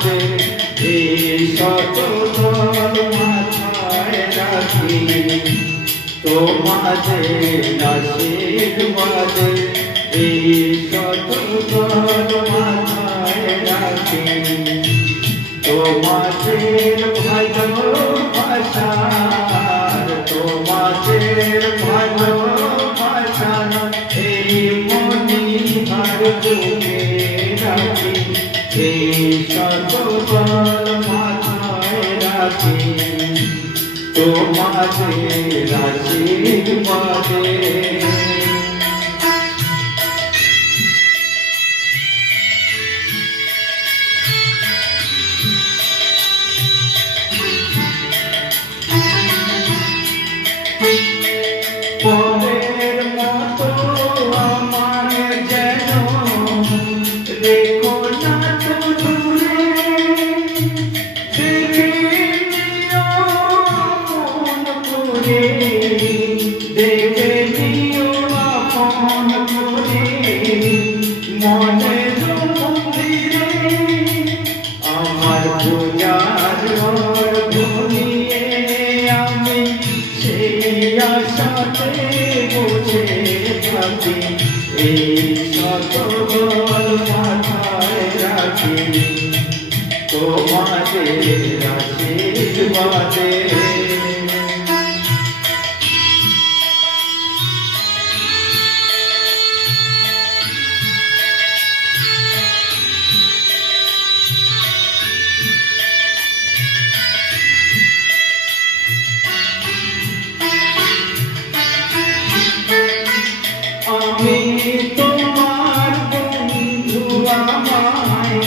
তোমাদের এই শতদল মাথায় রাখি, তোমাদের আশীর্বাদে এই শতদল মাথায় রাখি, তোমাদের ভালোবাসার, তোমাদের ভালোবাসার এই মনিহার বুকে রাখি, এই শতদল মাথায় রাখি, তোমাদের আশীর্বাদে। পরের মতো আমার যেন রেখো না তো দূরে, দেখে নিও আপন করে, দেখে নিও আপন করে, মনের মন্দিরে আমার পূজার ঘর ভুলিয়ে আমি সেই আশাতে বসে থাকি, এই শতদল মাথায় রাখি, তোমাদের আশীর্বাদে। আমি তোমার বন্ধু, আমায়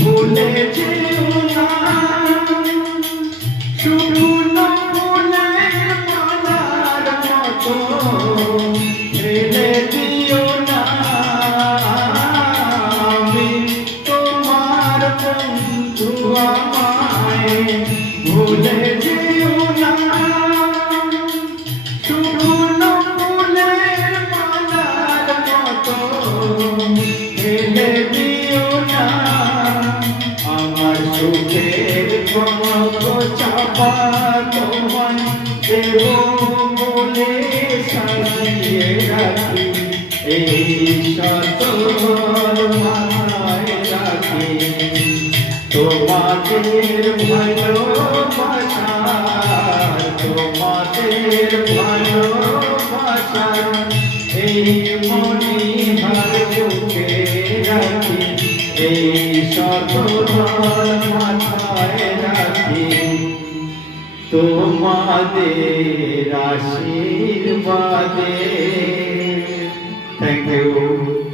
ভুলে যেও না, শুকনো ফুলের মালার মতো ফেলে দিও না। আমি তোমার বন্ধু, আমায় ভুলে যেও না, শুকনো ফুলের মালার মতো ফেলে দিও না। আমার সুখের কনক চাপা তোমায় দেব বলে সাজিয়ে রাখি, এই শতদল মাথায় রাখি, তোমাদের ভালোবাসার, তোমাদের ভালোবাসার এই মনিহার বুকে রাখি, এই শতদল মাথায় রাখি, তোমাদের আশীর্বাদে। Thank you.